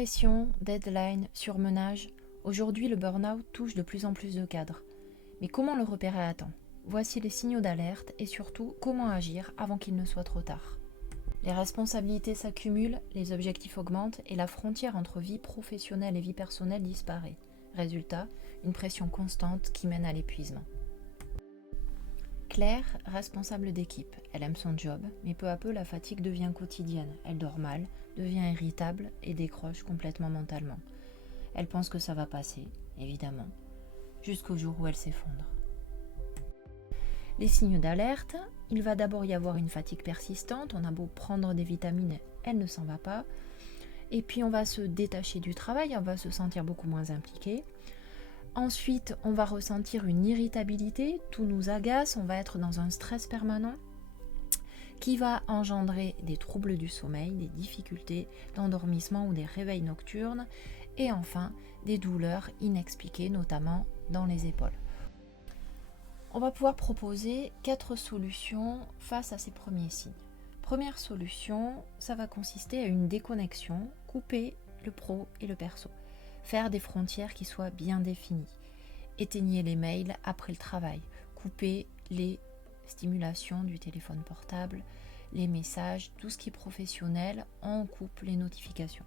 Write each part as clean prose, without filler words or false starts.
Pression, deadline, surmenage. Aujourd'hui, le burn-out touche de plus en plus de cadres. Mais comment le repérer à temps? Voici les signaux d'alerte et surtout comment agir avant qu'il ne soit trop tard. Les responsabilités s'accumulent, les objectifs augmentent et la frontière entre vie professionnelle et vie personnelle disparaît. Résultat, une pression constante qui mène à l'épuisement. Claire, responsable d'équipe, elle aime son job, mais peu à peu la fatigue devient quotidienne. Elle dort mal, devient irritable et décroche complètement mentalement. Elle pense que ça va passer, évidemment, jusqu'au jour où elle s'effondre. Les signes d'alerte, il va d'abord y avoir une fatigue persistante, on a beau prendre des vitamines, elle ne s'en va pas. Et puis on va se détacher du travail, on va se sentir beaucoup moins impliqué. Ensuite, on va ressentir une irritabilité, tout nous agace, on va être dans un stress permanent qui va engendrer des troubles du sommeil, des difficultés d'endormissement ou des réveils nocturnes et enfin des douleurs inexpliquées, notamment dans les épaules. On va pouvoir proposer 4 solutions face à ces premiers signes. Première solution, ça va consister à une déconnexion, couper le pro et le perso. Faire des frontières qui soient bien définies. Éteignez les mails après le travail. Coupez les stimulations du téléphone portable, les messages, tout ce qui est professionnel, on coupe les notifications.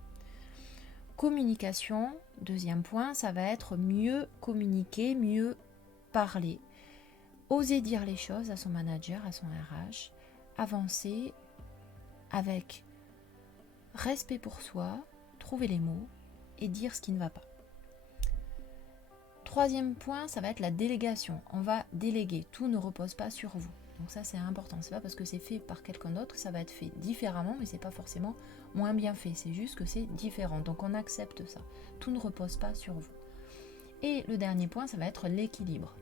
Communication, deuxième point, ça va être mieux communiquer, mieux parler. Oser dire les choses à son manager, à son RH, avancer avec respect pour soi, trouver les mots et dire ce qui ne va pas. Troisième point, ça va être la délégation. On va déléguer, tout ne repose pas sur vous. Donc ça c'est important, c'est pas parce que c'est fait par quelqu'un d'autre que ça va être fait différemment, mais c'est pas forcément moins bien fait, c'est juste que c'est différent. Donc on accepte ça, tout ne repose pas sur vous. Et le dernier point, ça va être l'équilibre.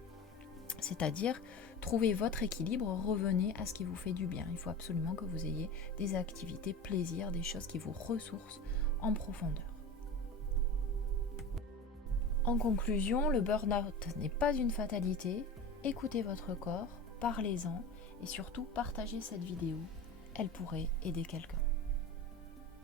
C'est-à-dire, trouvez votre équilibre, revenez à ce qui vous fait du bien. Il faut absolument que vous ayez des activités plaisir, des choses qui vous ressourcent en profondeur. En conclusion, le burn-out n'est pas une fatalité. Écoutez votre corps, parlez-en et surtout partagez cette vidéo. Elle pourrait aider quelqu'un.